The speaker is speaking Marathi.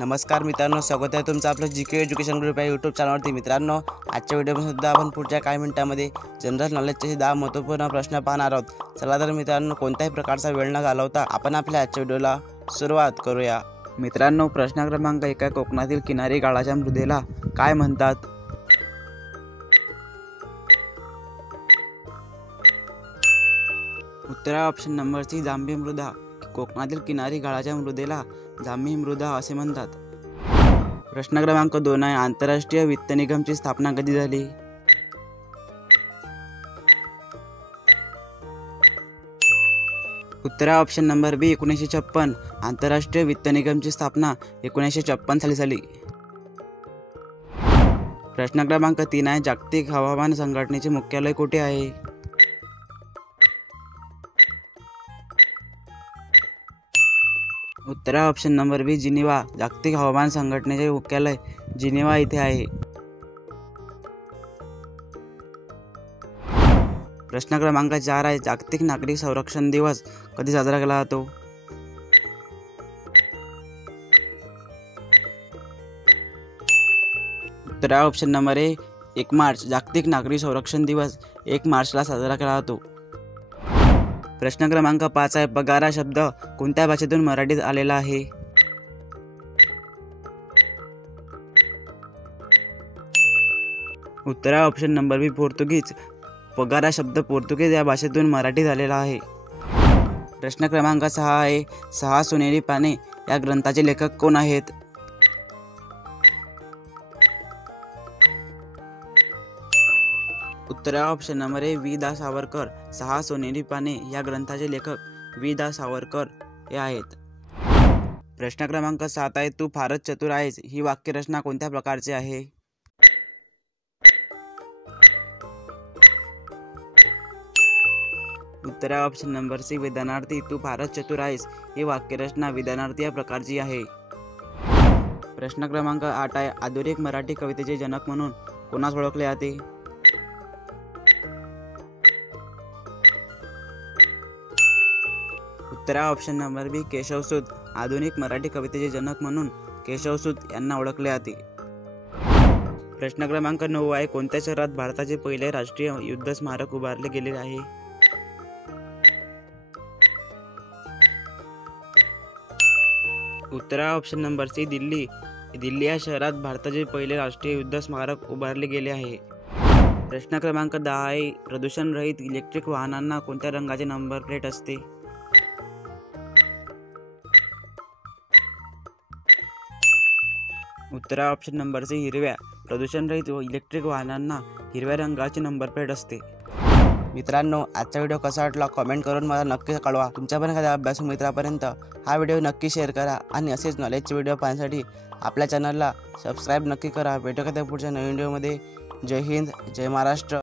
नमस्कार मित्रांनो, स्वागत आहे तुमचं आपलं जी के एज्युकेशन ग्रुप या यूट्यूब चॅनलवरती। मित्रांनो, आजच्या व्हिडिओमध्ये सुद्धा आपण पुढच्या काही मिनिटांमध्ये जनरल नॉलेजचे 10 महत्त्वपूर्ण प्रश्न पाहणार आहोत। चला तर मित्रांनो, कोणत्याही प्रकारचा वेळ न घालवता आपण आपल्या आजच्या व्हिडिओला सुरुवात करूया। मित्रांनो, प्रश्न क्रमांक 1, कोकणातील किनारी गाळाच्या मृदेला काय म्हणतात? उत्तर ऑप्शन नंबर सी, जांभी मृदा। कोकणातील किनारी गाळाच्या मृदेला जांभी मृदा असे म्हणतात। प्रश्न क्रमांक 2 आहे, आंतरराष्ट्रीय वित्त निगमची स्थापना कधी झाली? उत्तर ऑप्शन नंबर बी, 1956। आंतरराष्ट्रीय वित्त निगमची स्थापना 1956 साली झाली। प्रश्न क्रमांक 3 आहे, जागतिक हवामान संघटनेचे मुख्यालय कुठे आहे? उत्तर ऑप्शन नंबर बी, जिनिव्हा। जागतिक हवामान संघटनेचे मुख्यालय जिनिव्हा येथे आहे। प्रश्न क्रमांक 4 आहे, जागतिक नागरिक संरक्षण दिवस कधी साजरा केला जातो? उत्तर ऑप्शन नंबर ए, 1 मार्च। जागतिक नागरिक संरक्षण दिवस 1 मार्चला साजरा केला जातो। प्रश्न क्रमांक 5 आहे, पगार हा शब्द कोणत्या भाषेतून मराठीत आलेला आहे? उत्तर ऑप्शन नंबर बी, पोर्तुगीज। पगार हा शब्द पोर्तुगीज या भाषेतून मराठीत आलेला आहे। प्रश्न क्रमांक 6 आहे, 6 सोनेरी पाने या ग्रंथाचे लेखक कोण आहेत? उत्तर ऑप्शन नंबर ए, वि. दा. सावरकर। 6 सोनेरी पाने या ग्रंथाचे लेखक वि. दा. सावरकर हे आहेत। प्रश्न क्रमांक 7 आहे, तू फारच चतुर आहेस ही वाक्यरचना कोणत्या प्रकारची आहे? उत्तर ऑप्शन नंबर सी, विधानार्थी। तू फारच चतुर आहेस ही वाक्यरचना विधानार्थी या प्रकारची आहे। प्रश्न क्रमांक 8 आहे, आधुनिक मराठी कवितेचे जनक म्हणून कोणास ओळखले जाते? उत्तर ऑप्शन नंबर बी, केशवसूत। आधुनिक मराठी कवितेचे जनक म्हणून केशवसूत यांना ओळखले जाते। प्रश्न क्रमांक 9 आहे, कोणत्या शहरात भारताचे पहिले राष्ट्रीय युद्ध स्मारक उभारले गेले आहे? उत्तर option number C, Delhi. Delhi या शहरात भारताचे पहिले राष्ट्रीय युद्ध स्मारक उभारले गेले आहे। प्रश्न क्रमांक 10 आहे, प्रदूषण रहित इलेक्ट्रिक वाहनांना कोणत्या रंगाचे नंबर प्लेट असते? उत्तर ऑप्शन नंबर सी, हिरव्या। प्रदूषण रहित इलेक्ट्रिक वाहनांना हिरव्या रंगाची नंबर प्लेट असते। मित्रांनो, आजचा व्हिडिओ कसा वाटला कमेंट करून मला नक्की कळवा। तुमच्यापर्यंत एखाद्या अभ्यासू मित्रापर्यंत हा व्हिडिओ नक्की शेअर करा आणि असेच नॉलेजचे व्हिडिओ पाहण्यासाठी आपल्या चॅनलला सबस्क्राईब नक्की करा। भेटू एखाद्या पुढच्या नवीन व्हिडिओमध्ये। जय हिंद, जय महाराष्ट्र।